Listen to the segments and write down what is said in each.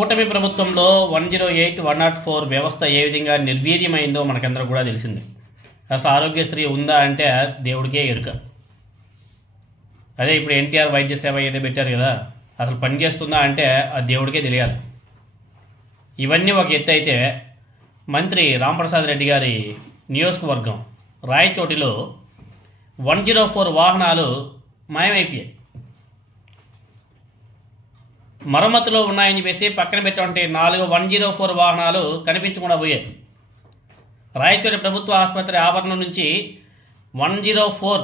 కూటమి ప్రభుత్వంలో 108, 104 వ్యవస్థ ఏ విధంగా నిర్వీర్యమైందో మనకందరూ కూడా తెలిసింది. అసలు ఆరోగ్యశ్రీ ఉందా అంటే దేవుడికే ఎరుక. అదే ఇప్పుడు ఎన్టీఆర్ వైద్య సేవ ఏదో పెట్టారు కదా, అసలు పనిచేస్తుందా అంటే ఆ దేవుడికే తెలియాలి. ఇవన్నీ ఒక ఎత్తు అయితే, మంత్రి రాంప్రసాద్ రెడ్డి గారి నియోజకవర్గం రాయచోటిలో 104 వాహనాలు మాయమైపోయాయి. మరమ్మతులో ఉన్నాయని చెప్పేసి పక్కన పెట్టినటువంటి 4 104 వాహనాలు కనిపించకుండా పోయాయి. రాయచోటి ప్రభుత్వ ఆసుపత్రి ఆవరణ నుంచి 104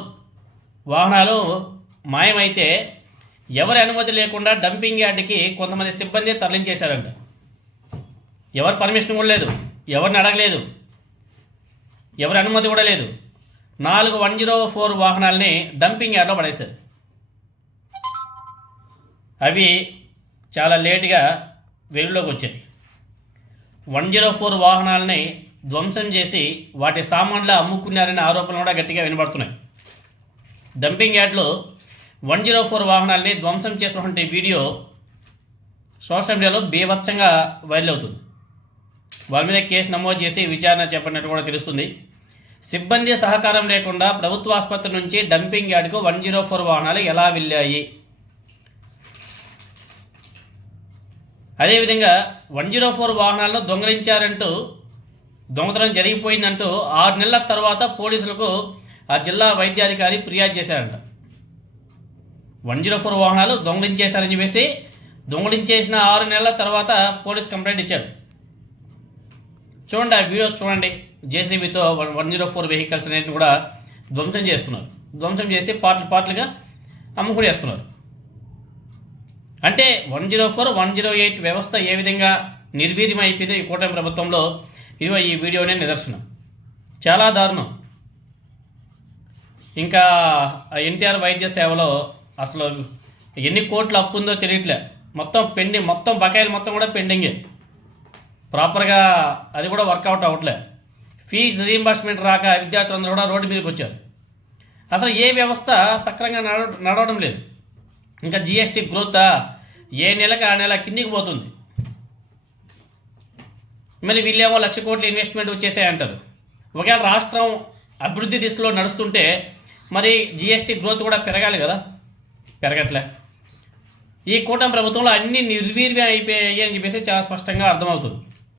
వాహనాలు మాయమైతే ఎవరి అనుమతి లేకుండా డంపింగ్ యార్డ్కి కొంతమంది సిబ్బంది తరలించేశారంట. ఎవరి పర్మిషన్ కూడా లేదు, ఎవరిని అడగలేదు, ఎవరి అనుమతి కూడా లేదు. 4 104 వాహనాలని డంపింగ్ యార్డ్లో పడేశారు. అవి చాలా లేటుగా వెలుగులోకి వచ్చాయి. 104 వాహనాలని ధ్వంసం చేసి వాటి సామాన్లు అమ్ముకున్నారనే ఆరోపణలు కూడా గట్టిగా వినబడుతున్నాయి. డంపింగ్ యార్డ్లో 104 వాహనాలని ధ్వంసం చేసినటువంటి వీడియో సోషల్ మీడియాలో బీభత్సంగా వైరల్ అవుతుంది. వాళ్ళ మీద కేసు నమోదు చేసి విచారణ చేపట్టినట్టు కూడా తెలుస్తుంది. సిబ్బంది సహకారం లేకుండా ప్రభుత్వ ఆసుపత్రి నుంచి డంపింగ్ యార్డ్కు 104 వాహనాలు ఎలా వెళ్ళాయి? అదేవిధంగా 104 వాహనాలను దొంగలించారంటూ, దొంగతనం జరిగిపోయిందంటూ 6 నెలల తర్వాత పోలీసులకు ఆ జిల్లా వైద్యాధికారి ఫిర్యాదు చేశారంట. 104 వాహనాలు దొంగలించేశారని చెప్పేసి దొంగలించేసిన 6 నెలల తర్వాత పోలీస్ కంప్లైంట్ ఇచ్చారు. చూడండి, ఆ వీడియోస్ చూడండి. జేసీబీతో 104 వెహికల్స్ అనేటివి కూడా ధ్వంసం చేస్తున్నారు. ధ్వంసం చేసి పార్ట్లుగా అమ్ముకుని వేస్తున్నారు. అంటే 104, 108 వ్యవస్థ ఏ విధంగా నిర్వీర్యం అయిపోయిందో ఈ కూటమి ప్రభుత్వంలో ఇదిగో ఈ వీడియోనే నిదర్శనం. చాలా దారుణం. ఇంకా ఎన్టీఆర్ వైద్య సేవలో అసలు ఎన్ని కోట్ల అప్పు ఉందో తెలియట్లే. మొత్తం బకాయిలు మొత్తం కూడా పెండింగే. ప్రాపర్గా అది కూడా వర్కౌట్ అవ్వట్లే. ఫీజు రీయింబర్స్మెంట్ రాక విద్యార్థులందరూ కూడా రోడ్డు మీదకి వచ్చారు. అసలు ఏ వ్యవస్థ సక్రంగా నడవడం లేదు. ఇంకా జిఎస్టీ గ్రోత్ ఏ నెలకు ఆ నెల కిందికి పోతుంది. మళ్ళీ వీళ్ళేమో 1,00,000 కోట్ల ఇన్వెస్ట్మెంట్ వచ్చేసాయంటారు. ఒకవేళ రాష్ట్రం అభివృద్ధి దిశలో నడుస్తుంటే మరి జిఎస్టీ గ్రోత్ కూడా పెరగాలి కదా, పెరగట్లే. ఈ కూటమి ప్రభుత్వంలో అన్ని నిర్వీర్యం అయిపోయాయి అని చెప్పేసి చాలా స్పష్టంగా అర్థమవుతుంది.